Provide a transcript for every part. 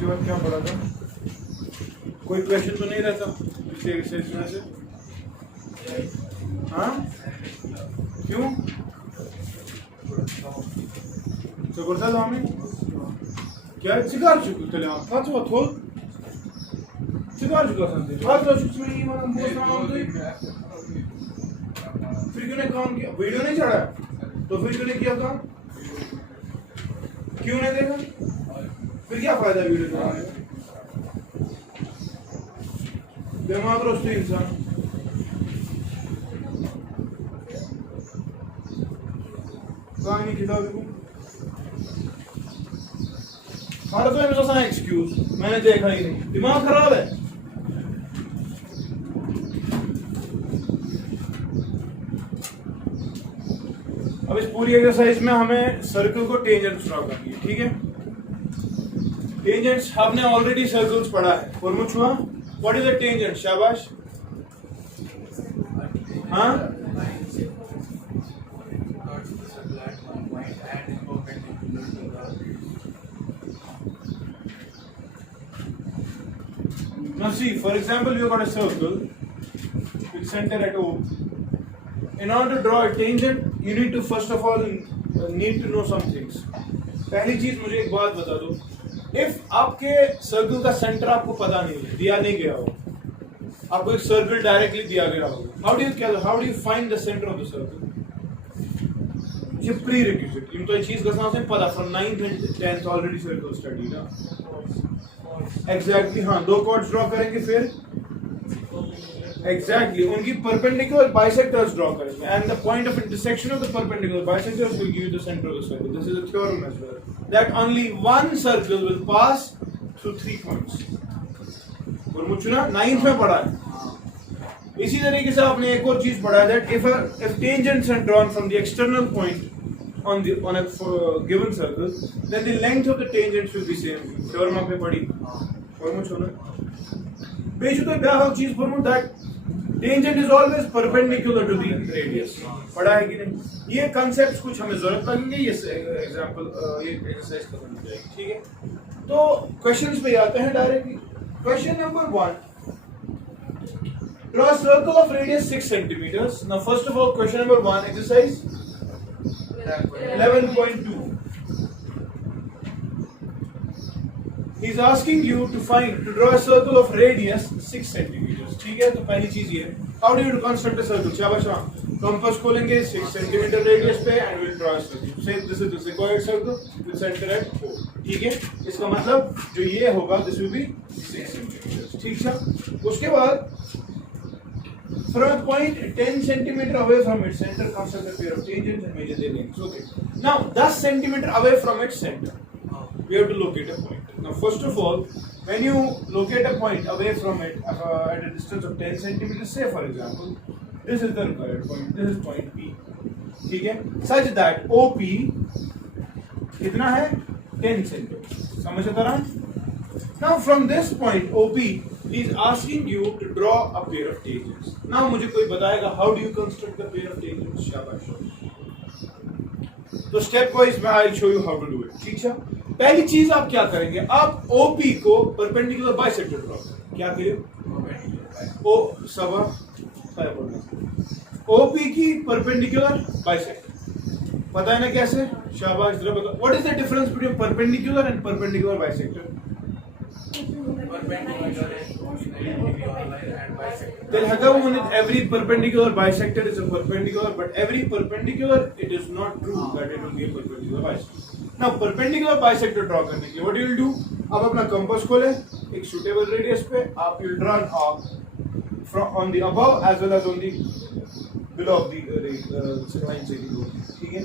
उसके बाद क्या पढ़ा था? कोई क्वेश्चन तो नहीं रहता पिछले एक्सरसाइज में से? हाँ क्यों? तो करता था हमें क्या सिगार चुकी तेरे आप था तो थोल सिगार चुका संते आज तो कुछ नहीं मालूम बोल रहा हूँ फिर क्यों नहीं काम किया? वीडियो नहीं चढ़ा तो फिर क्यों नहीं किया काम? क्यों नहीं देखा? फिर क्या फायदा वीडियो चढ़ाने का? दिमाग रोस्ते इंसान कहानी किताब को हमारा तो हमेशा एक्सक्यूज मैंने देखा ही नहीं, दिमाग खराब है। अब इस पूरी एक्सरसाइज में हमें सर्कल को टेंजेंट्स ड्रॉ करनी है, ठीक है? टेंजेंट्स आपने ऑलरेडी सर्कल्स पढ़ा है और मुझे व्हाट इज द टेंजेंट? शाबाश। हाँ now see, for example, you got a circle with center at O. In order to draw a tangent, you need to first of all need to know some things. पहली चीज मुझे एक बात बता दो, if आपके सर्कल का centre आपको पता नहीं है, दिया नहीं गया हो, आपको एक सर्कल डायरेक्टली दिया गया होगा, how do you find the center of the circle? ये prerequisite, इन तो ये चीज का साथ पता from 9th and 10th already circle study ना। Exactly, हाँ दो chords draw करेंगे फिर exactly उनकी perpendicular bisectors draw करेंगे and the point of intersection of the perpendicular bisectors will give you the center of the circle. This is a theorem as well, that only one circle will pass through 3 points. और मुझे ना 9th में पढ़ा है। इसी तरीके से आपने एक और चीज पढ़ा है that if tangents are drawn from the external point on a given circle, then the length of the tangents will be same. Theorem आपने पढ़ी और मुझे ना बेचो तो क्या हो चीज बोलूं that tangent is always perpendicular to the radius. पढ़ा है कि नहीं? ये concepts कुछ हमें जरूरत लगेंगे, ये एग्जांपल ये एक्सरसाइज खत्म हो जाएगी, ठीक है? तो क्वेश्चंस पे आते हैं directly. Question number 1, draw a circle of radius 6 centimeters. Now first of all, question number 1, exercise 11.2. He is asking you to draw a circle of radius 6 centimeters. ठीक है? तो पहली चीज ये, how do you construct a circle? शाबाश, compass खोलेंगे 6 centimeter radius पे and we'll draw a circle. Say this is the sigmoid circle with center at O. ठीक है? इसका मतलब जो ये होगा this will be 6 centimeters. ठीक है? उसके बाद from a point 10 centimeter away from its center, construct a pair of tangents and measure their lengths. Okay. Now 10 centimeter away from its center, we have to locate a point. Now first of all, when you locate a point away from it at a distance of 10 centimeters, say for example, this is the required point. This is point P. ठीक है? Such that OP कितना है? 10 centimeters. समझ आता रहा? Now from this point OP, he is asking you to draw a pair of tangents. Now मुझे कोई बताएगा how do you construct the pair of tangents? शाबाश। तो स्टेप वाइज मैं I'll show you how to do it. ठीक है? पहली चीज आप क्या करेंगे? आप OP को परपेंडिकुलर बाइसेक्टर ड्रॉ करें। क्या करिए? O सवा OP की परपेंडिकुलर बाइसेक्टर पता है ना कैसे? शाबाश, जरा बताओ। What is the difference between perpendicular and perpendicular bisector? Then every perpendicular bisector is a perpendicular, but every perpendicular it is not true that it will be a perpendicular bisector. Now perpendicular bisector draw करने के what you will do? आप अपना compass खोले, एक suitable radius पे आप will draw an arc from on the above as well as on the below of the line से ठीक है?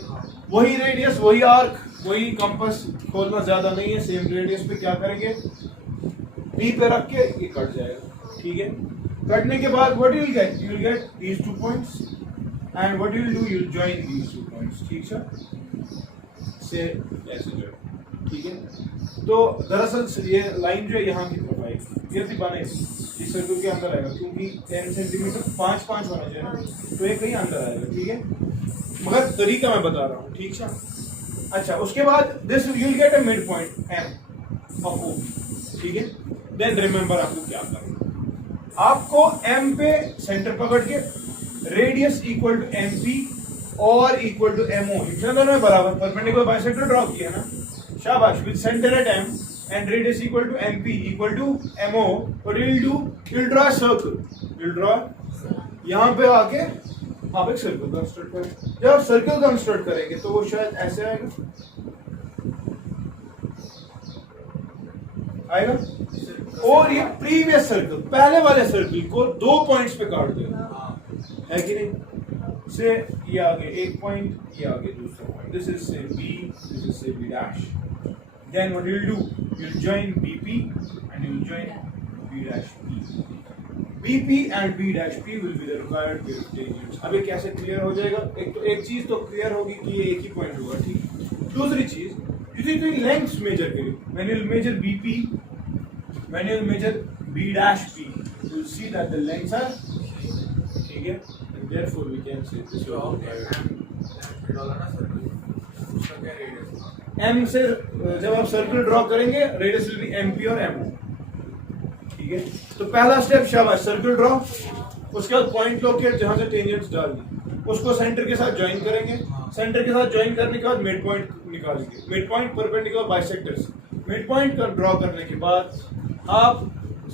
वही radius, वही arc, वही कंपास खोलना ज्यादा नहीं है, same radius पे क्या करेंगे? P पे रख के ये कट जाएगा, ठीक है? कटने के बाद what you will get? You will get these 2 points and what you will do? You will join these 2 points, ठीक है? से ऐसे जो ठीक है? तो दरअसल ये लाइन जो है यहाँ की तरफ आएगी, ये भी बने इस सर्कल के अंदर आएगा क्योंकि 10 सेंटीमीटर 5-5 होना चाहिए ना, तो ये कहीं अंदर आएगा, ठीक है? मगर तरीका मैं बता रहा हूँ, ठीक है? अच्छा, उसके बाद this you will get a midpoint M of OP. ठीक है। देन रिमेंबर आपको क्या करना, आपको m पे सेंटर पकड़ के रेडियस इक्वल टू mp और इक्वल टू mo, दोनों में बराबर परपेंडिकुलर बाइसेक्टर ड्रॉ किया ना, शाबाश, with centre at m and radius equal to mp equal to mo, what you will do, you will draw a circle, you will draw, यहाँ पे आके आप एक सर्कल कंस्ट्रक्ट करें। जब आप सर्कल कंस्ट्रक्ट करेंगे तो वो शायद ऐसे आएगा और ये प्रीवियस सर्कल, पहले वाले सर्कल को 2 पॉइंट्स पे काट देगा, है कि नहीं। से ये आगे एक पॉइंट, ये आगे दूसरा पॉइंट, दिस इज से b, दिस इज से b dash, then what you will do, you will join bp and you will join b dash p, bp and b dash p will be the required pair of tangents। अब ये कैसे clear हो जाएगा, एक चीज तो clear होगी कि ये एक ही पॉइंट होगा, ठीक। दूसरी चीज, यदि तो लेंथ्स मेजर करें, when you will measure bp, when you will measure b dash p, you will see that the lengths are, ठीक है, and therefore we can say this m से जब आप सर्कल ड्रॉ करेंगे रेडियस विल बी mp और mo, ठीक है। तो पहला स्टेप शाबाश, सर्कल ड्रॉ, उसके बाद पॉइंट लोकेट जहां से टेंजेंट्स डाल दी, उसको सेंटर के साथ ज्वाइन करेंगे, सेंटर के साथ ज्वाइन करने के बाद मिड पॉइंट निकालेंगे, mid point perpendicular bisectors, mid point का ड्रॉ करने के बाद आप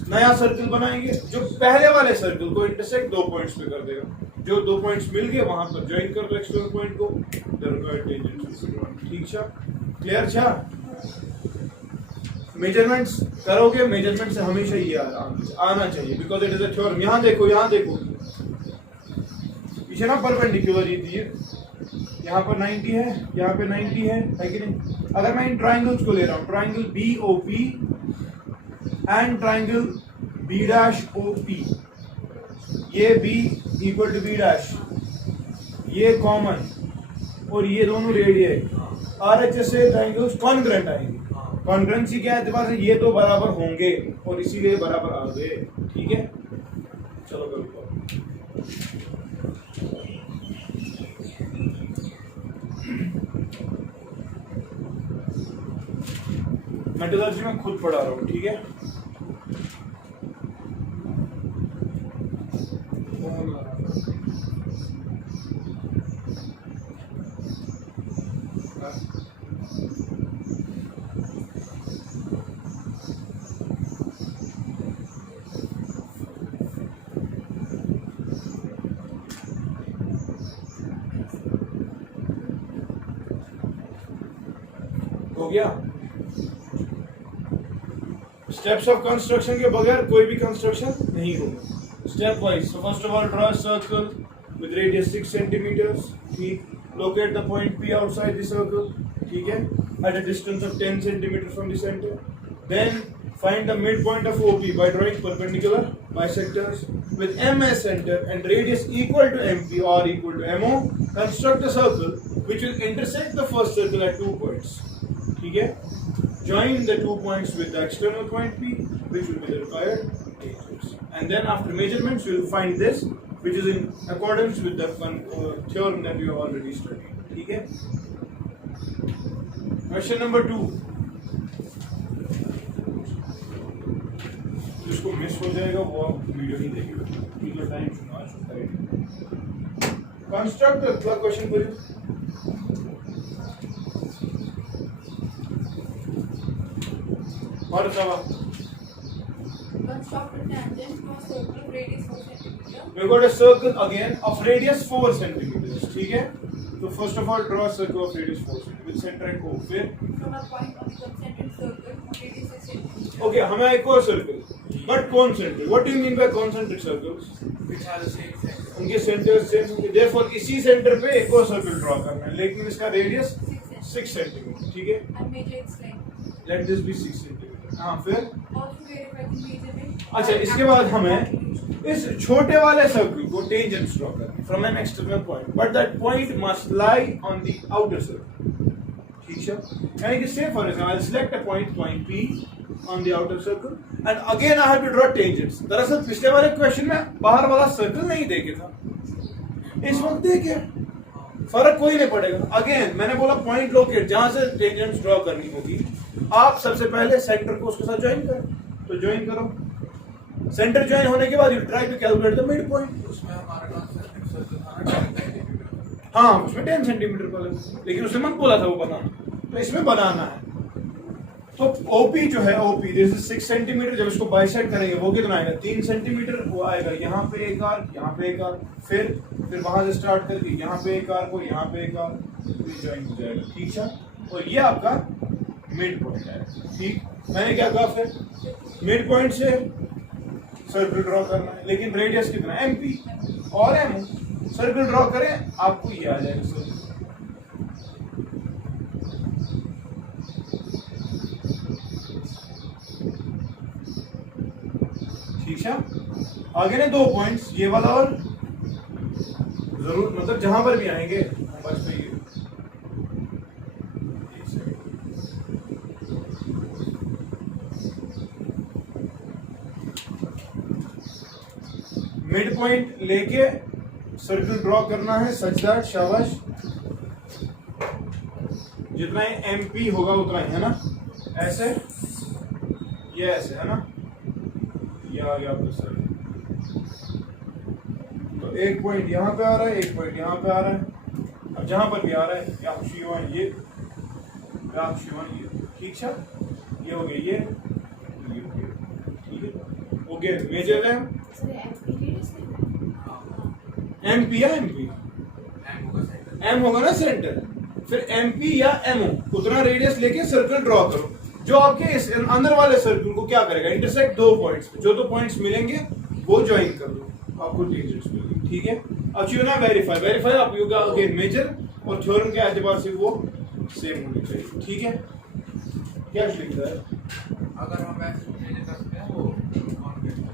नया सर्कल बनाएंगे जो पहले वाले सर्कल को इंटरसेक्ट 2 पॉइंट्स पे कर देगा, जो 2 पॉइंट्स मिल गए वहां पर ज्वाइन कर दो एक्सटर्नल पॉइंट को, the required tangents will be drawn, ठीक छा, क्लियर छा। मेजरमेंट्स करोगे, मेजरमेंट से हमेशा ये आना चाहिए, because it is a theorem. यहाँ देखो, यहाँ देखो, पीछे ना परपेंडिकुलर ये दिए, यहाँ पर 90 है, यहाँ पे 90 है कि नहीं। अगर मैं इन ट्राइंगल्स को ले रहा हूँ, triangle BOP and triangle B dash OP, ये B equal to B dash, ये कॉमन और ये दोनों रेडियस, RHS से ट्राइंगल्स कॉन्ग्रुएंट आएंगे। कॉन्ग्रुएंसी क्या है, ये तो बराबर होंगे और इसीलिए बराबर आ गए, ठीक है। चलो करो, मेटलर्जी में खुद पढ़ा रहा हूँ, ठीक है। हो गया। स्टेप्स ऑफ कंस्ट्रक्शन के बगैर कोई भी कंस्ट्रक्शन नहीं होगा। Step wise, so first of all draw a circle with radius 6 centimetres, ठीक। Locate the point P outside the circle, ठीक है, at a distance of 10 centimetre from the centre. Then find the midpoint of OP by drawing perpendicular bisectors with M as center and radius equal to MP or equal to MO. Construct a circle which will intersect the first circle at 2 points. ठीक है? Join the 2 points with the external point P, which will be the required tangents. And then after measurements, we will find this, which is in accordance with the theorem that we have already studied. ठीक है? Question number 2. जिसको miss हो जाएगा वो video नहीं देखेगा, क्योंकि time सुना चुका है। Construct the question for you. और सवाल construct a tangent to a circle of radius 4 centimeter. We got a circle again of radius 4 centimeters, ठीक है। तो first of all draw circle of radius 4 cm with center at O, फिर From a point on the concentric circle of radius 6 centimeter. Okay, हमें एक और circle, but concentric. What do you mean by concentric circles? which have the same center. उनके centre same होंगे, therefore इसी centre पे एक और सर्कल ड्रॉ करना है, लेकिन इसका रेडियस 6 सेंटीमीटर, ठीक है। And measure its length. Let this be 6 centimetre. हाँ, फिर Also verify the measurement. अच्छा, इसके बाद हमें इस छोटे वाले सर्कल को टेंजेंट्स ड्रॉ करनी from an external point, but that point must lie on the outer circle, ठीक है। यानी कि से for example I will select a point P on the outer circle and again I have to draw tangents. दरअसल पिछले वाले question में बाहर वाला सर्कल नहीं देखे था, इस वक्त देखे, फर्क कोई नहीं पड़ेगा। अगेन मैंने बोला पॉइंट लोकेट, जहां से टेंजेंट्स ड्रॉ करनी होगी आप सबसे पहले सेंटर को उसके साथ ज्वाइन करो, तो ज्वाइन करो। सेंटर ज्वाइन होने के बाद you try to calculate the mid point. उसमें हमारा कॉन्सेप्ट सर्कल था ना 10 सेंटीमीटर। हाँ उसमें 10 सेंटीमीटर का लगा, लेकिन उसने मत बोला था वो बनाना, तो इसमें बनाना है। तो ओपी जो है ओपी दिस इज 6 सेंटीमीटर, जब इसको बाइसेक्ट करेंगे वो कितना आएगा 3 सेंटीमीटर, वो आएगा यहाँ पे एक आर्क, यहाँ पे एक आर्क, फिर वहां से स्टार्ट करके यहाँ पे एक आर्क और यहाँ पे एक आर्क, ये ज्वाइन हो जाएगा। ठीक है, और ये आपका मिड पॉइंट है। ठीक, मैंने क्या कहा फिर मिड पॉइंट से सर्कल ड्रॉ करना है, लेकिन रेडियस कितना एमपी और एम। सर्कल ड्रॉ करें आपको ये आ जाएगा सर्कल। ठीक है, आगे ने 2 पॉइंट्स ये वाला और जरूर मतलब जहां पर भी आएंगे बस पे मिड पॉइंट लेके सर्कल ड्रॉ करना है सच दैट, शाबाश, जितना एमपी होगा उतना ही, है ना, ऐसे, ये ऐसे है ना, ये आ गया आपका सर्कल। तो एक पॉइंट यहाँ पे आ रहा है, एक पॉइंट यहाँ पे आ रहा है। अब जहां पर भी आ रहा है या शिवन ये या शिवन ये, ठीक है, ये हो गया ये ठीक है, ओके। मेजर है एमपी या एमपी, एम होगा ना सेंटर, फिर एमपी या एमओ, उतना रेडियस लेके सर्कल ड्रॉ करो जो आपके इस अंदर वाले सर्कल को क्या करेगा, इंटरसेक्ट 2 पॉइंट्स, जो 2 पॉइंट्स मिलेंगे वो ज्वाइन कर दो, आपको टेंजेंट्स मिलेंगे। ठीक है, अब चाहिए ना वेरीफाई आप योगा अगेन मेजर और थ्योरम के एतबार से वो सेम होनी चाहिए। ठीक है, क्या लिख रहा है, अगर हम ऐसे मेजर कर सकते हैं वो कौन करता है?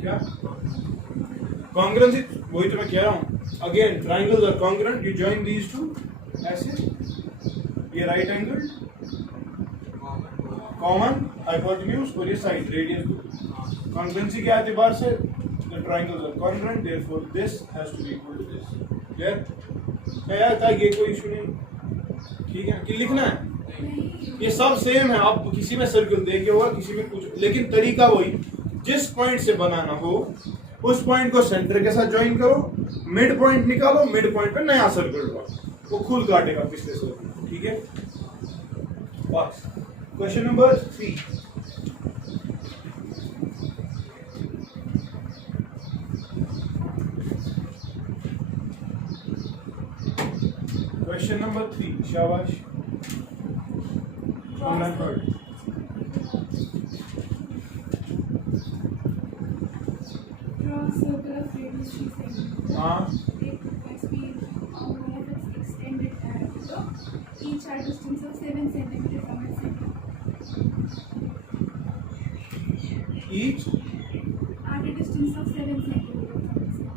क्या कॉन्ग्रेंस, वही तो मैं कह रहा हूँ again, triangles are congruent, you join these two ऐसे, ये राइट एंगल कॉमन हाइपोटेन्यूज और ये साइड रेडियस, कॉन्ग्रेंसी के एतबार से the triangles are congruent, therefore this has to be equal to this. Clear है यार, था ये कोई इशू नहीं। ठीक है, कि लिखना है ये सब सेम है, आप किसी में सर्कल देखे होगा किसी में कुछ, लेकिन तरीका वही, जिस पॉइंट से बनाना हो उस पॉइंट को सेंटर के साथ ज्वाइन करो, मिड पॉइंट निकालो, मिड पॉइंट पे नया सर्कल ड्रॉ, वो खुद काटेगा पिछले सर्कल। ठीक है, बस क्वेश्चन नंबर 3, क्वेश्चन नंबर 3, शाबाश, ऑनलाइन पढ़। Draw a circle of radius 3 centimeters. हाँ Take XP on one of its extended diameter. Each are distance of 7 centimeters from its center. each, At a distance of 7 centimeters from its center.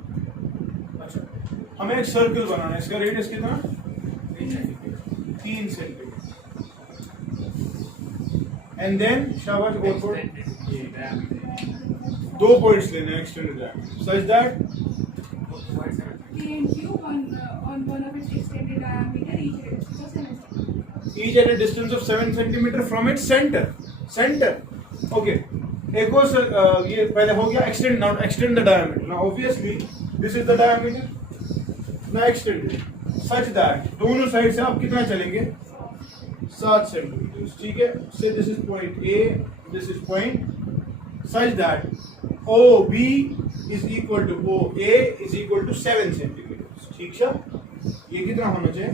अच्छा हमें एक circle बनाना है, इसका radius कितना 3 centimetre, and then शाबाश और for ये diameter 2 points लेने हैं extended diameter such that P and Q on one of its extended diameter, each at a distance of 7 centimeters. each at a distance of 7 centimeter from its center okay। एक और ये पहले हो गया extend, now extend the diameter, now obviously this is the diameter, now extend it such that दोनों side से आप कितना चलेंगे 7 सेंटीमीटर। ठीक है, say this is point A, this is point, such that OB is equal to OA is equal to 7 centimetre. ठीक है, ये कितना होना चाहिए,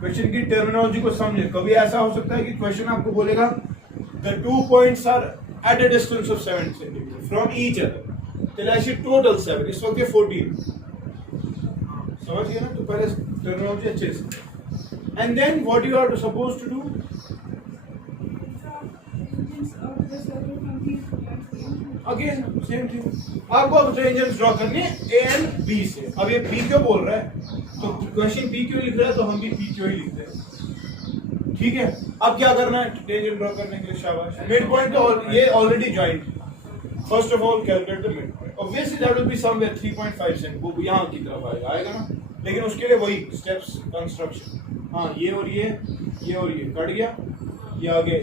क्वेश्चन की टर्मिनोलॉजी को समझे। कभी ऐसा हो सकता है कि क्वेश्चन आपको बोलेगा the 2 points are at a distance of 7 centimetre from each other, चले ऐसे टोटल 7, इस वक्त ये 14, समझ गए ना, तो पहले टर्मिनोलॉजी अच्छे से, and then what you are suppose to do, again same thing, आपको अब टेंजेंट्स ड्रॉ करनी है ए एंड बी से। अब ये पी क्यों बोल रहा है, तो क्वेश्चन पी क्यों लिख रहा है, तो हम भी पी क्यों ही लिखते हैं। ठीक है, अब क्या करना है टेंजेंट ड्रॉ करने के लिए? शाबाश, मिड पॉइंट तो ये already joint. First of all calculate the mid point, obviously that will be somewhere 3.5 cent, वो यहाँ की तरफ आएगा ना, लेकिन उसके लिए वही स्टेप्स कंस्ट्रक्शन। हाँ, ये और ये कट गया, ये आगे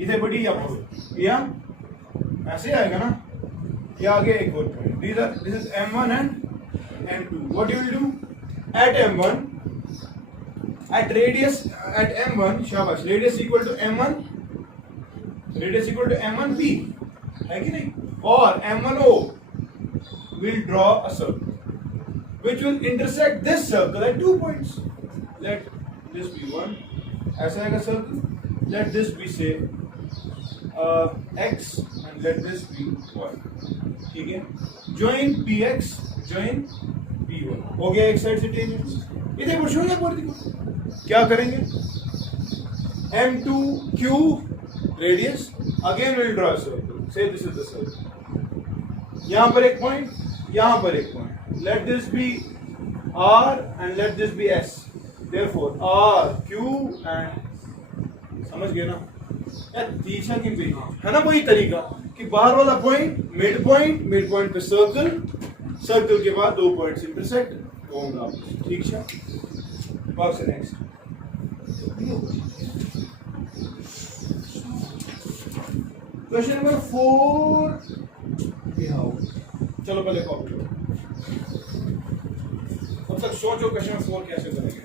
इधर बढ़ी या ऐसे आएगा ना, ये आगे एक और point. This is M1 and M2। What you will do at M1, at radius at M1, शाबाश, radius equal to M1, radius equal to M1B, है कि नहीं? और M1O will draw a circle which will intersect this circle at 2 points. Let this be 1, ऐसा आएगा circle. Let this be say X and let this be Y. ठीक है? Join PX, join P1. हो गया एक साइड से tangents. इधर कुछ हो गया बोल दिखो। क्या करेंगे? M2Q radius, again we'll draw a circle. Say this is the circle. यहाँ पर एक पॉइंट, यहाँ पर एक point. Let this be R and let this be S. Therefore R, Q and समझ गए ना? यार दिशा की भी है ना वही तरीका कि बाहर वाला पॉइंट मिड पॉइंट पे सर्कल के बाद 2 पॉइंट्स इंटरसेक्ट होंगे। ठीक है, बॉक्स नेक्स्ट। क्वेश्चन नंबर 4, चलो पहले कॉपी करो, तब तक सोचो क्वेश्चन नंबर 4 कैसे करेंगे।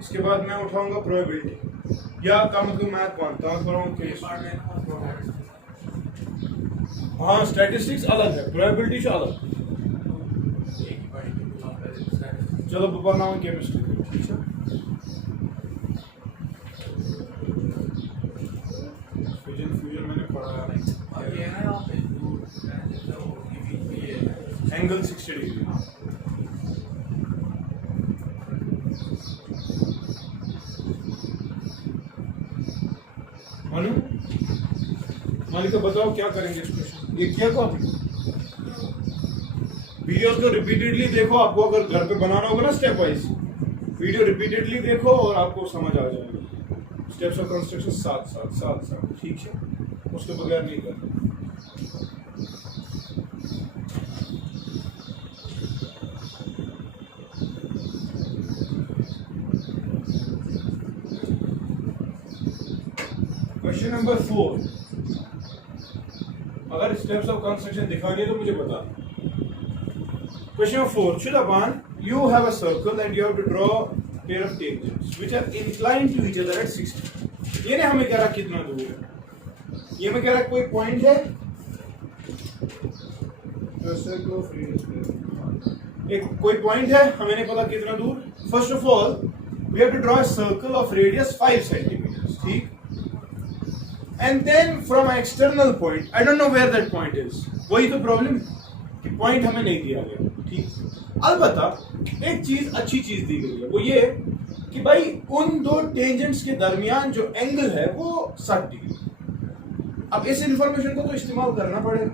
इसके बाद मैं उठाऊंगा प्रोबेबिलिटी या का मतलब मैथ मानता हूँ थोड़ा केस। हाँ, स्टैटिस्टिक्स अलग है, प्रोबेबिलिटी से अलग। चलो पापा नाम केमिस्ट्री, ठीक है? फ्यूजन मैंने पढ़ा एंगल 60 डिग्री। मनु मालिका बताओ क्या करेंगे इस क्वेश्चन? ये किया कॉपी? वीडियोस को रिपीटेडली देखो, आपको अगर घर पे बनाना होगा ना स्टेप वाइज, वीडियो रिपीटेडली देखो और आपको समझ आ जाएगा। स्टेप्स ऑफ कंस्ट्रक्शन साथ, ठीक है? उसके बगैर नहीं करना। क्वेश्चन नंबर 4, अगर स्टेप्स ऑफ कंस्ट्रक्शन दिखानी है तो मुझे बता। Question number 4. Shulaban, you have a circle and you have to draw a pair of tangents which are inclined to each other at 60. ये ने हमें कह रहा कितना दूर है? ये में कह रहा कोई पॉइंट है, एक कोई पॉइंट है, हमें नहीं पता कितना दूर। First of all we have to draw a circle of radius 5 centimetres, ठीक? And then from external point, I don't know where that point is, वही तो प्रॉब्लम कि पॉइंट हमें नहीं दिया गया, ठीक? अलबत्ता एक चीज, अच्छी चीज दी गई है, वो ये कि भाई उन दो टेंजेंट्स के दरमियान जो एंगल है वो 60 डिग्री। अब इस इंफॉर्मेशन को तो इस्तेमाल करना पड़ेगा,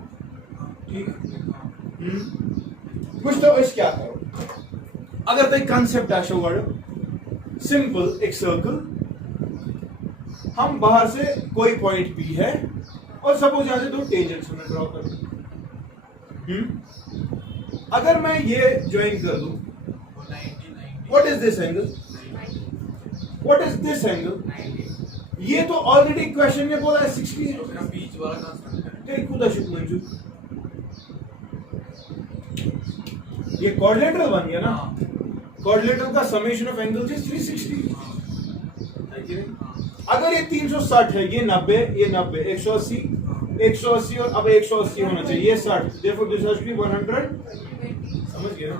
ठीक? कुछ तो इस क्या करो, अगर तो कंसेप्ट आशो वर्ड सिंपल, एक सर्कल, हम बाहर से कोई पॉइंट पी है और सपोज यहां से दो टेंजेंट्स हमें ड्रॉ कर। अगर मैं ये ज्वाइन कर दूं, what is this angle, what is this angle? ये तो ऑलरेडी क्वेश्चन में बोला है 60 बीच वाला कंस्ट्रक्ट तेरी खुदा शुक्र मंजू, ये कोऑर्डिनेटर बन गया ना। कोऑर्डिनेटर का समेशन ऑफ एंगल्स इज 360, है कि नहीं? अगर ये 360 है, ये 90, ये 90, 180, 180 और अब 180 होना चाहिए, ये 60, therefore this has to be 100, समझ गए ना?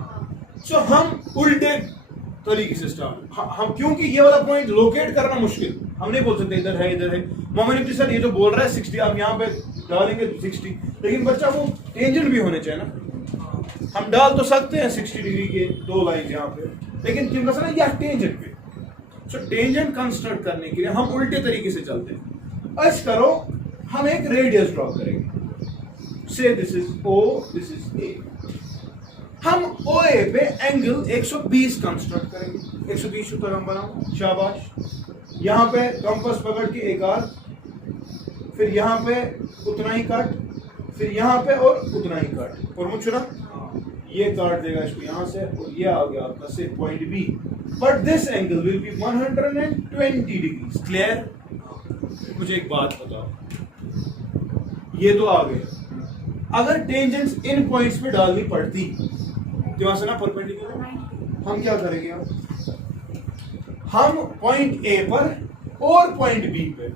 सो हम उल्टे तरीके से स्टार्ट, हम क्योंकि ये वाला पॉइंट लोकेट करना मुश्किल, हम नहीं बोल सकते इधर है। मोमिन सर ये जो बोल रहा है 60, आप यहाँ पे डालेंगे 60, लेकिन बच्चा वो टेंजेंट भी होने चाहिए ना। हम डाल तो सकते हैं 60 डिग्री के 2 लाइन यहाँ पे, लेकिन क्यों ना यह टेंजेंट पे। सो टेंजेंट कंस्ट्रक्ट करने के लिए हम उल्टे तरीके से चलते हैं। ऐसा करो, हम एक रेडियस ड्रॉ करेंगे, से this is O, this is A, हम OA पे एंगल 120 कंस्ट्रक्ट करेंगे। 120 ऊपर हम बनाओ, शाबाश। यहाँ पे कंपास पकड़ के एक आर्क, फिर यहाँ पे उतना ही काट, फिर यहाँ पे और उतना ही काट, और मुझे ना ये काट देगा इसको यहाँ से, और ये आ गया आपका से point B, but this angle will be 120 degrees. Clear? मुझे एक बात बताओ, ये तो आ गए, अगर टेंजेंट्स इन पॉइंट्स पे डालनी पड़ती तो वहां से ना परपेंडिकुलर, हम क्या करेंगे? हम पॉइंट A पर और पॉइंट B पे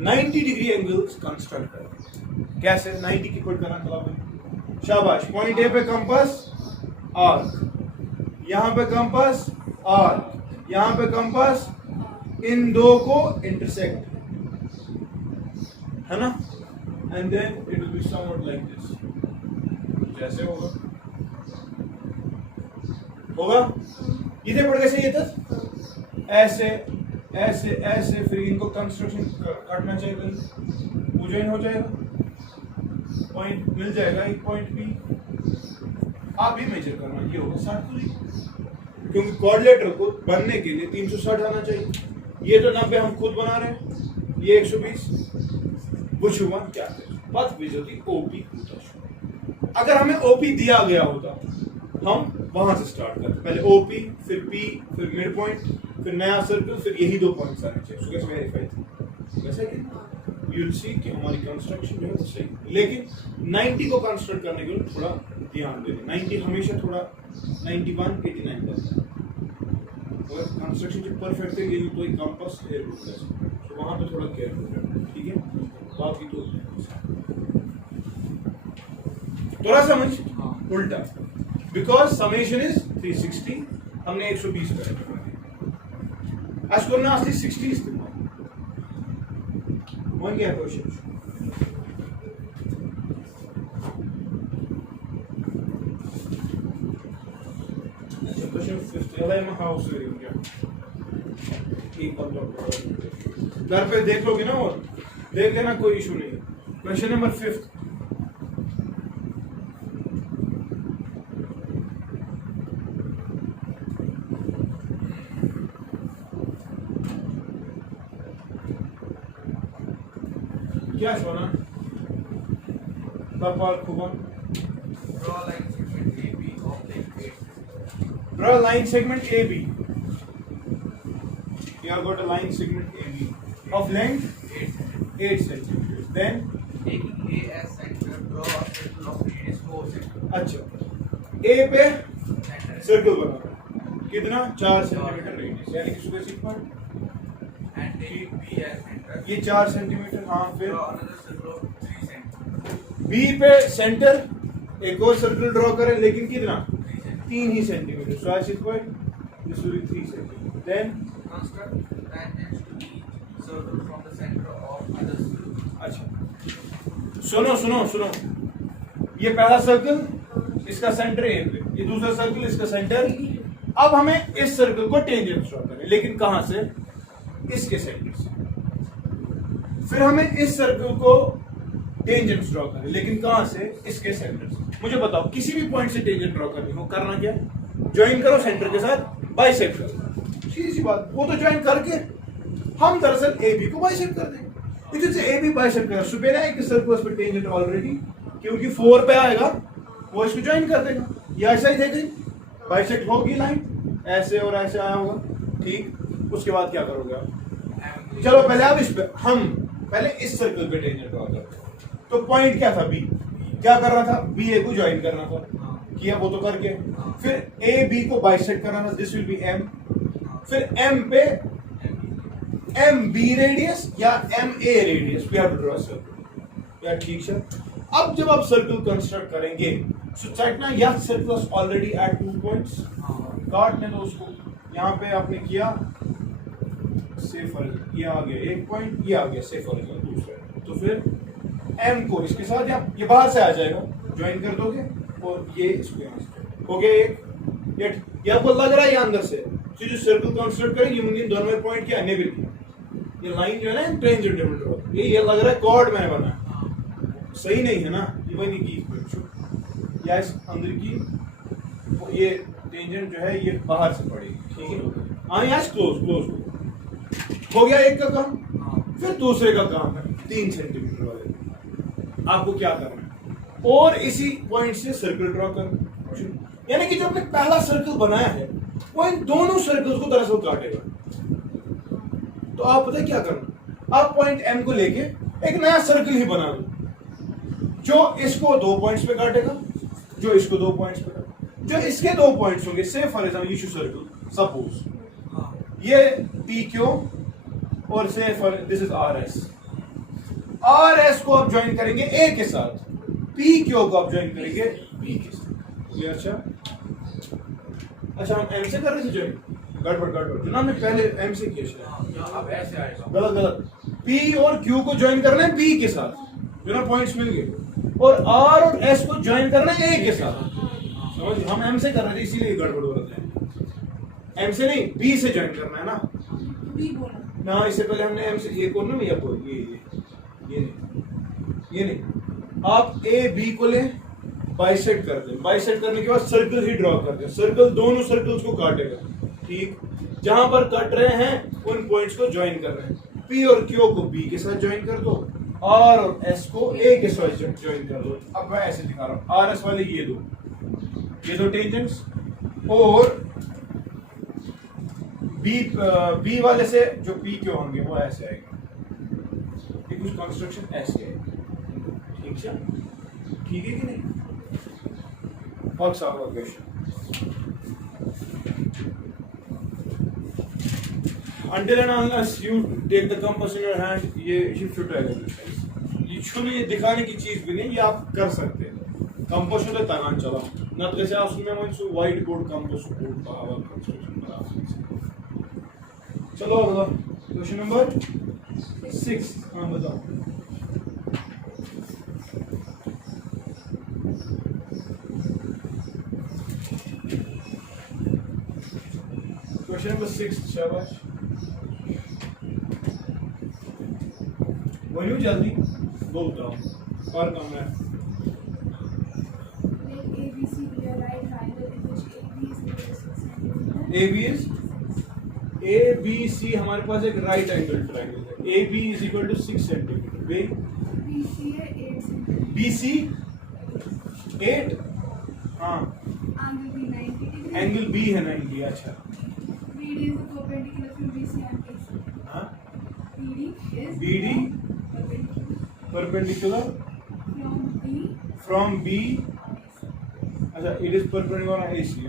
90 डिग्री एंगल्स कंस्ट्रक्ट करेंगे। कैसे? 90 की पुट करना मतलब, शाबाश। पॉइंट A पे कंपास आर्क, यहाँ पे कंपास आर्क, यहाँ पे कंपास, इन दो को इंटरसेक्ट, है ना? And then it will be somewhat like this, जैसे होगा इधर पड़ गए ये तक, ऐसे ऐसे ऐसे, फिर इनको कंस्ट्रक्शन काटना चाहिए, जॉइन हो जाएगा, पॉइंट मिल जाएगा, एक पॉइंट B। आप भी मेजर करना, ये होगा 60 डिग्री, क्योंकि कोऑर्डिनेटर को बनने के लिए 360 आना चाहिए। ये तो 90 हम खुद बना रहे हैं, ये 120। Which one क्या है? बात होती OP होता। अगर हमें OP दिया गया होता, हम वहां से स्टार्ट करते, पहले OP, फिर P, फिर मिड पॉइंट, फिर नया सर्कल, फिर यही दो पॉइंट्स आने चाहिए। कैसे वेरीफाई थे? वैसे कि you'll see कि हमारी कंस्ट्रक्शन जो है वो सही, लेकिन 90 को कंस्ट्रक्ट करने के लिए थोड़ा ध्यान देना। 90 हमेशा थोड़ा 91, 89 बनता है, और कंस्ट्रक्शन जब परफेक्ट है, ये कोई कंपास एयर तो वहां पे थोड़ा केयरफुल रहना, ठीक है? बाकी तो थोड़ा समझ उल्टा, बिकॉज समेशन इज 360, हमने 120 करेक्ट किया, आज करना असली 60 इस्तेमाल। वन क्या क्वेश्चन? क्वेश्चन 50 एलएम हाउस घर पे देख लोगे ना, और देख लेना, कोई इशू नहीं। क्वेश्चन नंबर 5, क्या सोना कपाल खुबन? Draw a line segment AB. You have got a line segment AB of length 8 centimeters. Then taking A as center, draw a circle of radius 4 centimeters. अच्छा, A पे सर्कल बना, कितना? 4 centimetre radius, यानी कि सुबह सीख पर, And take B as center. ये 4 सेंटीमीटर। हाँ, फिर Draw another circle of 3 centimeters. B पे सेंटर एक और सर्कल ड्रॉ करें, लेकिन कितना? 3 centimeters. 3 he centimetre. So I should put this will be 3 centimeters. Then Construct tangents to each circle from the center of other circle. अच्छा, सुनो सुनो सुनो, ये पहला सर्कल, इसका सेंटर A पे, ये दूसरा सर्कल, इसका सेंटर। अब हमें इस सर्कल को टेंजेंट ड्रॉ करें, लेकिन कहां से? इसके सेंटर से। फिर हमें इस सर्कल को टेंजेंट ड्रॉ करें, लेकिन कहां से? इसके सेंटर से। मुझे बताओ, किसी भी पॉइंट से टेंजेंट ड्रॉ करनी हो, करना क्या? ज्वाइन करो सेंटर के साथ, बाइसेक्ट करो, सीधी सी बात। वो तो ज्वाइन करके हम दरअसल AB को बाइसेक्ट कर देंगे। इधर से AB बाइसेक्ट कर, सुबह ना एक सर्कल पे टेंजेंट ऑलरेडी, क्योंकि 4 पे आएगा, वो इसको ज्वाइन कर देगा। या ऐसा ही देखें, बाइसेक्ट होगी लाइन, ऐसे और ऐसे आया होगा, ठीक। उसके बाद क्या करोगे आप? चलो पहले आप इस पे, हम पहले इस सर्कल पे टेंजेंट ड्रॉ करते हैं। तो पॉइंट क्या था? B। क्या कर रहा था? B A को ज्वाइन करना था, किया वो तो करके। फिर A B को बाइसेक्ट करना था, दिस विल बी M। फिर M पे M B रेडियस या M A radius, we have to draw circle. या ठीक है, अब जब आप सर्कल कंस्ट्रक्ट करेंगे, सो चेक ना, या सर्कल ऑलरेडी एट 2 पॉइंट्स, काटने दो उसको। यहाँ पे आपने किया, से फॉर ये आ गया 1 पॉइंट, ये आ गया से फॉर दूसरा। तो फिर M को इसके साथ, या ये बाहर से आ जाएगा, ज्वाइन कर दोगे, और ये इसको यहाँ से हो गया एक। ये आपको लग रहा है ये अंदर से, तो जो सर्कल कंस्ट्रक्ट करेंगे, ये दोनों में पॉइंट किया, नेबल किया, ये लाइन जो है ना टेंजेंट ड्रॉ, ये लग रहा है कॉर्ड मैंने बनाया, सही नहीं है ना, ये वही नहीं की या इस अंदर की ये टेंजेंट जो है ये बाहर से पड़ेगी, ठीक है। हाँ यहाँ क्लोज क्लोज हो गया एक का काम। फिर दूसरे का काम है 3 सेंटीमीटर वाले, आपको क्या करना है, और इसी पॉइंट से सर्कल ड्रॉ करना, यानी कि जो आपने पहला सर्कल बनाया है वो इन दोनों सर्कल्स को दरअसल काटेगा। तो आप पता है क्या करना, आप पॉइंट एम को लेके एक नया सर्कल ही बना दो, जो इसको 2 पॉइंट्स पे काटेगा, जो इसको 2 पॉइंट्स पे काटेगा, जो इसके 2 पॉइंट्स होंगे। से for example you circle, suppose ये पी क्यू और से for this is R S. R S को आप ज्वाइन करेंगे ए के साथ, पी क्यू को आप ज्वाइन करेंगे बी के साथ। ये अच्छा हम एम से कर रहे थे ज्वाइन, गड़बड़ जो ना हमने पहले एम से किया शायद, अब ऐसे आएगा। गलत। पी और क्यू को ज्वाइन करना है बी के साथ, जो ना पॉइंट्स मिल गए, और आर और एस को ज्वाइन करना है ए के साथ। समझ, हम एम से कर रहे थे इसीलिए गड़बड़ हो रहा है। एम से नहीं, बी से ज्वाइन करना है ना, बी बोला ना इससे पहले हमने एम से ये कोण में, ये नहीं, आप ए बी को ले, बाइसेक्ट कर दें, बाइसेक्ट करने के बाद सर्कल ही ड्रॉ कर दें, सर्कल दोनों सर्कल्स को काटेगा, ठीक। जहां पर कट रहे हैं उन पॉइंट्स को ज्वाइन कर रहे हैं, पी और क्यू को बी के साथ ज्वाइन कर दो, आर और एस को ए के साथ ज्वाइन कर दो। अब मैं ऐसे दिखा रहा हूं, आर एस वाले ये दो टेंजेंट्स, और बी वाले से जो पी क्यू होंगे वो ऐसे आएगा, ये कुछ कंस्ट्रक्शन ऐसे आएगा, ठीक है कि नहीं। बहुत सारा question. Until and unless you take the compass in your hand, ये futile exercise, ये छुने ये दिखाने की चीज भी नहीं, ये आप कर सकते हैं। कंपास होता तगान चला ना, तो जैसे आप उसमें वो white board compass board power construction बना सकते। चलो अगला क्वेश्चन नंबर 6। हाँ बताओ। क्वेश्चन नंबर 6, शाबाश, बोलियो जल्दी, बोलता हूँ और कम है। ए बी सी हमारे पास एक राइट एंगल ट्रायंगल है, A B is equal to 6 centimetre, B C 8, हाँ एंगल बी है 90, अच्छा B D perpendicular from B, अच्छा it is perpendicular A C,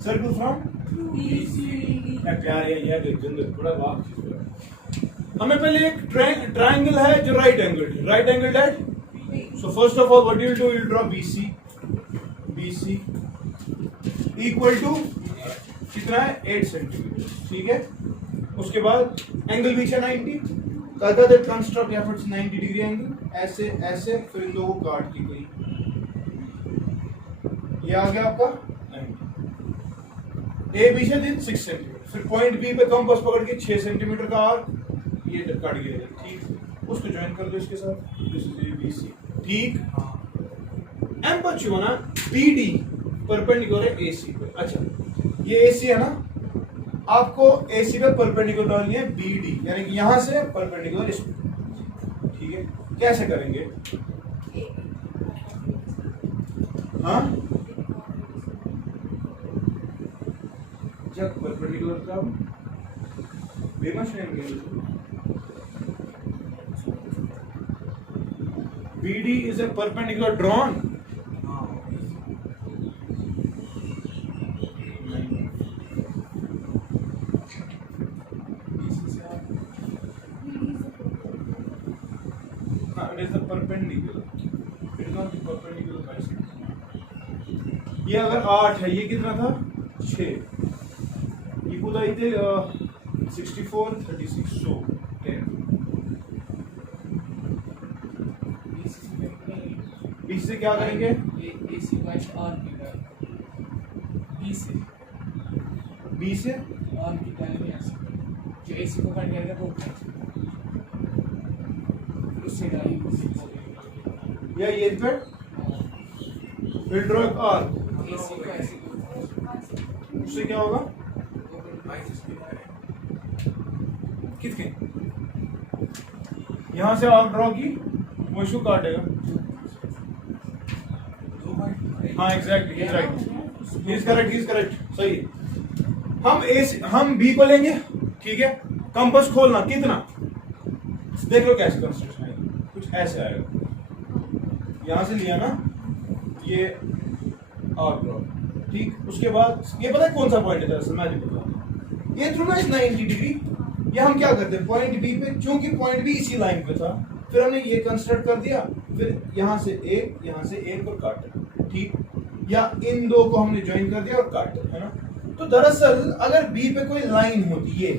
circle from प्यारे ये थोड़ा वाक। हमें पहले एक ट्रायंगल है जो right angle that, so first of all what you will do, you draw BC equal to कितना है 8 सेंटीमीटर, ठीक है। उसके बाद एंगल बीच है 90, कहता है कंस्ट्रक्ट एफर्ट्स 90 डिग्री एंगल, ऐसे फिर इन लोगों को काट की गई, ये आ गया आपका 90। ए बी से 6 सेंटीमीटर, फिर पॉइंट बी पे कंपास पकड़ के 6 सेंटीमीटर का आर्क, ये कट गया, ठीक, उसको ज्वाइन कर दो इसके साथ, दिस इज ABC, ठीक। एम पर चुना BD परपेंडिकुलर है AC पे, अच्छा ये AC है ना, आपको AC पे परपेंडिकुलर डालनी है BD, यानी कि यहां से परपेंडिकुलर इसमें, ठीक है। कैसे करेंगे, हाँ जब परपेंडिकुलर का बेमश रहेंगे, BD is a perpendicular drawn, it is the perpendicular, it is not the perpendicular bicycle। ये अगर 8 है, ये कितना था 6, ये खुदा इतने 64 36 so 10, बीच से क्या करेंगे, बी से जो AC को कट करेगा वो उससे डाली या ये पे फिर ड्रॉ एक आर्क, उससे क्या होगा कितने यहां से आर्क ड्रॉ की वो इसको काटेगा। हाँ exactly right, he is correct सही है। हम बी को लेंगे, ठीक है, कंपास खोलना कितना, देख लो कैसे कंस्ट्रक्शन आएगा, कुछ ऐसे आएगा, यहां से लिया ना ये आर्क ड्रॉ, ठीक, उसके बाद ये पता है कौन सा पॉइंट है दरअसल, मैं भी बताऊं, ये थ्रू ना इस 90 डिग्री, ये हम क्या करते हैं पॉइंट बी पे, क्योंकि पॉइंट बी इसी लाइन पे था, फिर हमने ये कंस्ट्रक्ट कर दिया, फिर यहां से एक और काटा, ठीक, या इन दो को हमने ज्वाइन कर दिया और काटा, है ना। तो दरअसल अगर बी पे कोई लाइन होती है,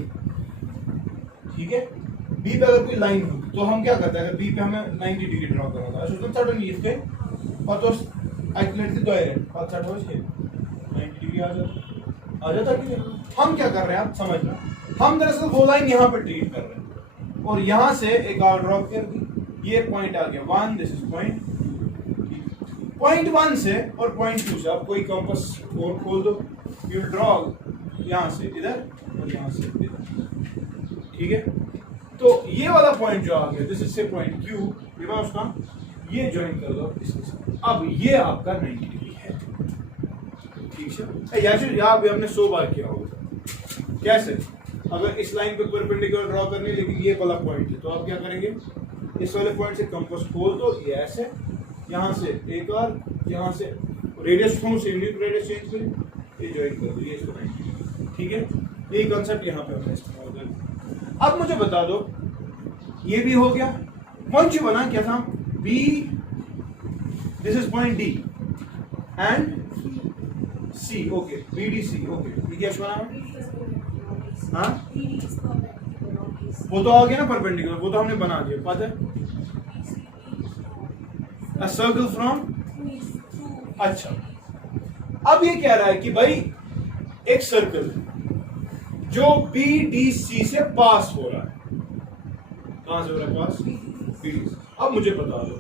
ठीक है, बी पे अगर कोई लाइन होती तो हम क्या करते हैं, अगर बी पे हमें 90 डिग्री ड्रॉ करना था, उसमें सडनली इसके पातोस एक्यूरेट से दायरे पास 60 हो से 90 डिग्री आ जाता कि नहीं? हम क्या कर रहे हैं आप समझना, हम दरअसल वो लाइन यहाँ पे ट्रीट कर रहे हैं और यहाँ से एक और ड्रॉ कर दी, ये पॉइंट आ गया 1, दिस इज पॉइंट 1 से और पॉइंट 2 से आप कोई कंपास और खोल दो, यू ड्रॉ यहाँ से इधर और यहाँ से इधर, ठीक है। तो ये वाला पॉइंट जो आ गया, दिस इज से पॉइंट क्यू, ये बात उसका ये ज्वाइन कर दो इसके साथ, अब ये आपका 90 डिग्री है, ठीक है। यहाँ भी हमने 100 बार किया होगा, कैसे, अगर इस लाइन पे परपेंडिकुलर ड्रॉ करनी, लेकिन ये वाला पॉइंट है, तो आप क्या करेंगे, इस वाले पॉइंट से कंपास खोल दो, ये ऐसे, यहाँ से एक और, यहाँ से रेडियस फॉर्म से यूनिट रेडियस चेंज करें, ये ज्वाइन कर दो, ये इसको 90, ठीक है। यही कंसेप्ट यहाँ पे हमने इस्तेमाल किया। अब मुझे बता दो, ये भी हो गया, पॉइंट जो बना क्या था, B, this is point D and C, okay, B D C, okay, ये क्या बना, हाँ वो तो आ गया ना परपेंडिकुलर, वो तो हमने बना दिया, पता है, अ सर्कल फ्रॉम, अच्छा, अब ये कह रहा है कि भाई एक सर्कल जो बी डी सी से पास हो रहा है, कहां से हो रहा है पास, बी डी सी। अब मुझे बता दो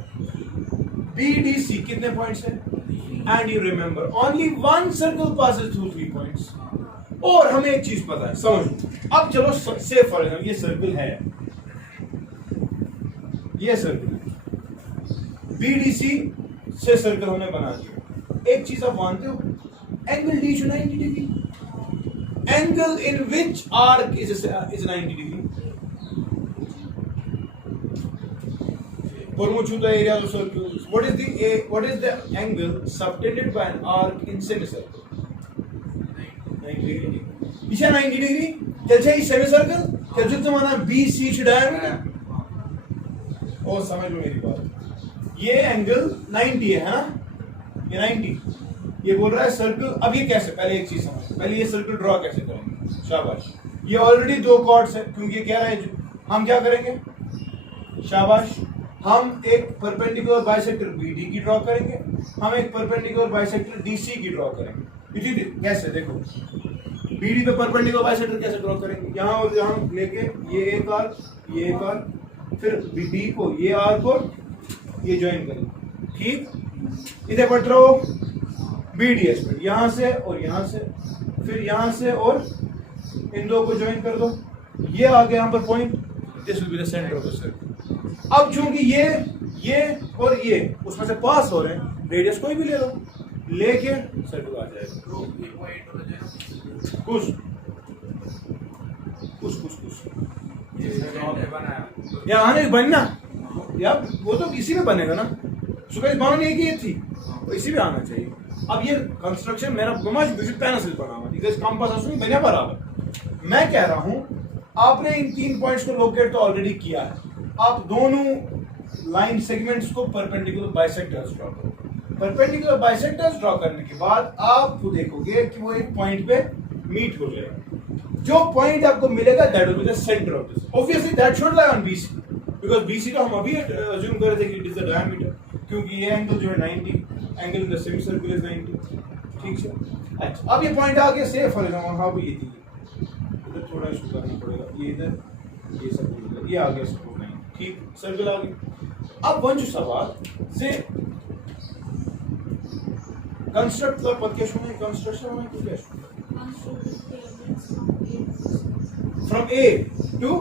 बी डी सी कितने पॉइंट्स है, and you remember only one circle passes through 3 points, और हमें एक चीज पता है, समझो, अब चलो से फॉर एग्जाम्पल ये सर्कल है, ये सर्कल बीडीसी से सर्कल हमने बना दिया। एक चीज आप मानते हो, angle D 90 degree, angle in which arc is 90 degree, permutual the area of the circle. What is the angle subtended by an arc in semicircle? 90 degree. इसे 90 डिग्री चल ई सेमीसर्कल चल जो तुम्हारा BC डायमीटर, ओ समझ लो मेरी बात, ये एंगल 90 है ना, ये 90, ये बोल रहा है सर्कल। अब ये कैसे, पहले एक चीज समझ, पहले ये सर्कल ड्रॉ कैसे करेंगे, शाबाश, ये ऑलरेडी 2 कॉर्ड्स है, क्योंकि ये कह रहा है हम क्या करेंगे, शाबाश, हम एक परपेंडिकुलर बाइसेक्टर BD की ड्रॉ करेंगे, हम एक परपेंडिकुलर बाइसेक्टर DC की ड्रॉ करेंगे। इसी कैसे देखो, BD पे परपेंडिकुलर बाइसेक्टर कैसे ड्रॉ करेंगे, यहाँ और यहाँ लेके ये एक आर्क, ये एक आर्क, फिर BD को ये आर्क और ये ज्वाइन करेंगे, ठीक। इधर पर ड्रॉ BDS पे, यहाँ से और यहाँ से, फिर यहाँ से और इन दो को ज्वाइन कर दो, ये आ गया यहाँ पर point, this will be the centre of the circle. अब चूंकि ये और ये उसमें से पास हो रहे हैं, रेडियस कोई भी ले लो, लेके सर्कल आ जाएगा, कुछ यहाँ आने बनना यार, वो तो इसी में बनेगा ना, सुबह बानो नहीं की थी, तो इसी में आना चाहिए। अब ये कंस्ट्रक्शन मेरा पैनल से बना हुआ, बिकॉज़ कंपास बने बराबर। मैं कह रहा हूं आपने इन 3 पॉइंट्स को लोकेट तो ऑलरेडी किया है, आप दोनों लाइन सेगमेंट्स को परपेंडिकुलर बाइसेक्टर्स ड्रॉ करो। परपेंडिकुलर बाइसेक्टर्स ड्रॉ करने के बाद आप देखोगे कि वो एक पॉइंट पे मीट हो जाएगा। जो पॉइंट आपको मिलेगा that will be the centre of this, obviously that should lie on BC, because BC तो हम अभी अज्यूम कर रहे थे कि इट इज द डायमीटर, क्योंकि ये एंगल जो है 90, angle in the semi circle is 90, ठीक है। अच्छा, अब ये पॉइंट आ गया, से फॉर एग्जांपल हां भी ये थी, इधर थोड़ा इसको करना पड़ेगा, ये इधर, ये सब ये आ गया सपोर्ट लाइन, ठीक, सर्कल आ गया। अब वन जो सवाल से कंस्ट्रक्ट का पद क्या है, कंस्ट्रक्शन में क्या है, from A to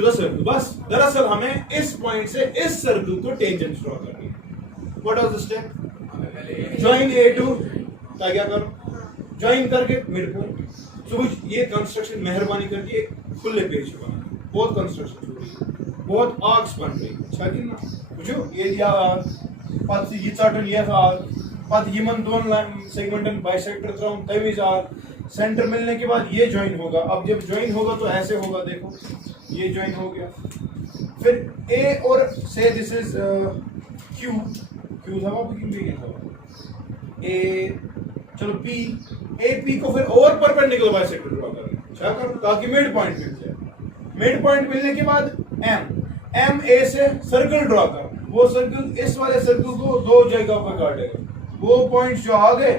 the circle. बस दरअसल हमें इस पॉइंट से इस सर्कल को टेंजेंट ड्रॉ करनी है। What was the step, join A to का क्या करो, ज्वाइन करके मिड पॉइंट। तो ये कंस्ट्रक्शन मेहरबानी करके एक खुले पेज पे बना, बहुत कंस्ट्रक्शन छोड़ी, बहुत आर्क्स बन गई, अच्छा कि ना बुझो ये दिया पत ये चाटन ये आर्क, पत यमन दोन सेगमेंटन बाइसेक्टर त्राउन तविज आर्क, सेंटर मिलने के बाद ये ज्वाइन होगा। अब जब ज्वाइन होगा तो ऐसे होगा, देखो ये ज्वाइन हो गया। फिर ए और से दिस इज क्यू, क्यू था वो क्यू भी था ए, चलो पी, ए पी को फिर और परपेंडिकुलर बाइसेक्टर ड्रॉ करें, क्या करो ताकि मिड पॉइंट मिल जाए। मिड पॉइंट मिलने के बाद एम, एम ए से सर्कल ड्रॉ कर, वो सर्कल इस वाले सर्कल को दो जगह पर काटेगा, वो पॉइंट्स जो आ गए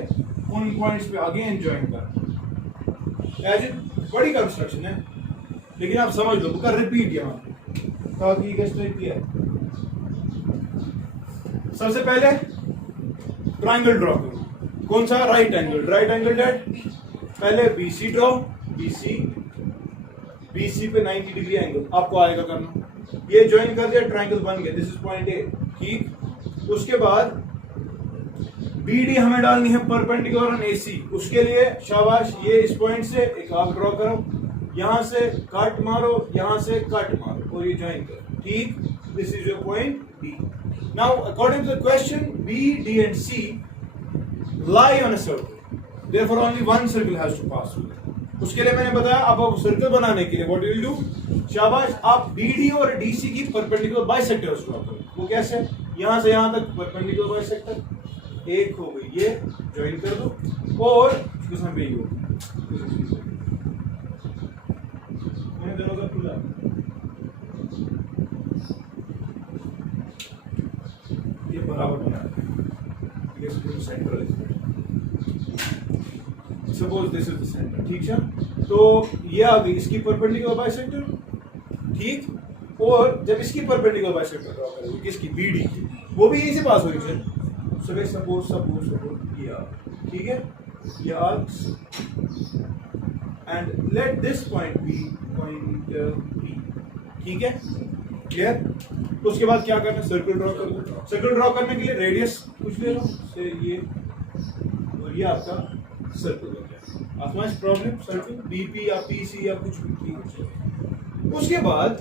उन पॉइंट्स पे अगेन ज्वाइन कर। एज बड़ी कंस्ट्रक्शन है लेकिन आप समझ लो, बुका रिपीट यहाँ ताकि किया है। सबसे पहले ट्रायंगल ड्रॉ करो, कौन सा, right angle, right angle date. पहले बीसी ड्रॉ, बीसी, बीसी पे 90 डिग्री एंगल आपको आएगा करना। ये ज्वाइन कर दिया, ट्रायंगल बन गया, दिस इज पॉइंट ए, ठीक। उसके बाद बीडी हमें डालनी है परपेंडिकुलर ऑन एसी, उसके लिए शाबाश ये इस पॉइंट से एक आर्क ड्रॉ करो, यहां से कट मारो, यहां से कट मारो और ये ज्वाइन करो, ठीक। This is your point D. Now according to the question B, D and C lie on a circle, therefore only one circle has to pass through it। उसके लिए मैंने बताया अब सर्कल बनाने के लिए what you will do, शाबाश आप BD और DC की परपेंडिकुलर बाइसेक्टर्स ड्रॉ करो। वो कैसे, यहां से यहां तक परपेंडिकुलर बाइसेक्टर, एक हो गई ये, ज्वाइन कर दो और इसमें भी हो, मैंने दरवाजा खुला, ये बराबर बना है, ये सेंटर है, suppose this is the centre, ठीक है। तो ये आ गई इसकी परपेंडिकुलर बाइसेक्टर, ठीक। और जब इसकी परपेंडिकुलर बाइसेक्टर ड्रॉ करेंगे किसकी, बीडी की, वो भी यहीं से पास हो रही है। सपोज ये आर्क, ठीक है, ये arcs and let this point be point B, ठीक है, क्लियर। उसके बाद क्या करना है, सर्कल ड्रॉ कर दो। सर्कल ड्रॉ करने के लिए रेडियस कुछ ले लो, से ये और ये आपका सर्कल हो गया। आसमान प्रॉब्लम सर्कल बीपी या पीसी या कुछ भी, ठीक। उसके बाद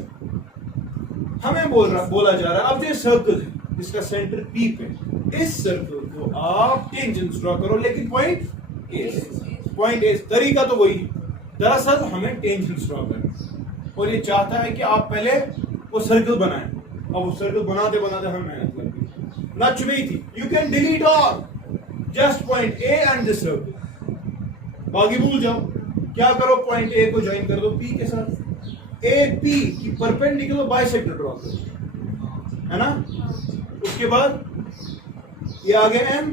हमें बोला जा रहा है अब जो सर्कल है जिसका सेंटर पी पे, इस सर्कल को आप टेंजेंट ड्रॉ करो, लेकिन पॉइंट ए, तरीका तो वही, दरअसल हमें टेंजेंट ड्रॉ करना और ये चाहता है कि आप पहले वो सर्कल बनाएं। अब वो सर्कल बनाते बनाते हमें मेहनत लगी, ना चुनी थी। You can delete all, just point A and this circle, बाकी भूल जाओ। क्या करो, पॉइंट ए को ज्वाइन कर दो पी के साथ, ए पी की परपेंडिकुलर बाइसेक्टर ड्रॉ करो, है ना। उसके बाद ये आ गया एम,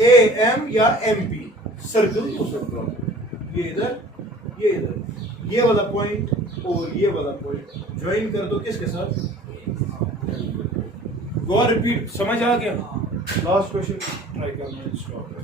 ए एम या एम पी, सर्कल को ड्रॉ करो, ये इधर, ये इधर, ये वाला पॉइंट और ये वाला पॉइंट ज्वाइन कर दो किसके साथ, गो रिपीट, समझ आ गया। लास्ट क्वेश्चन ट्राई करना, स्टॉप है।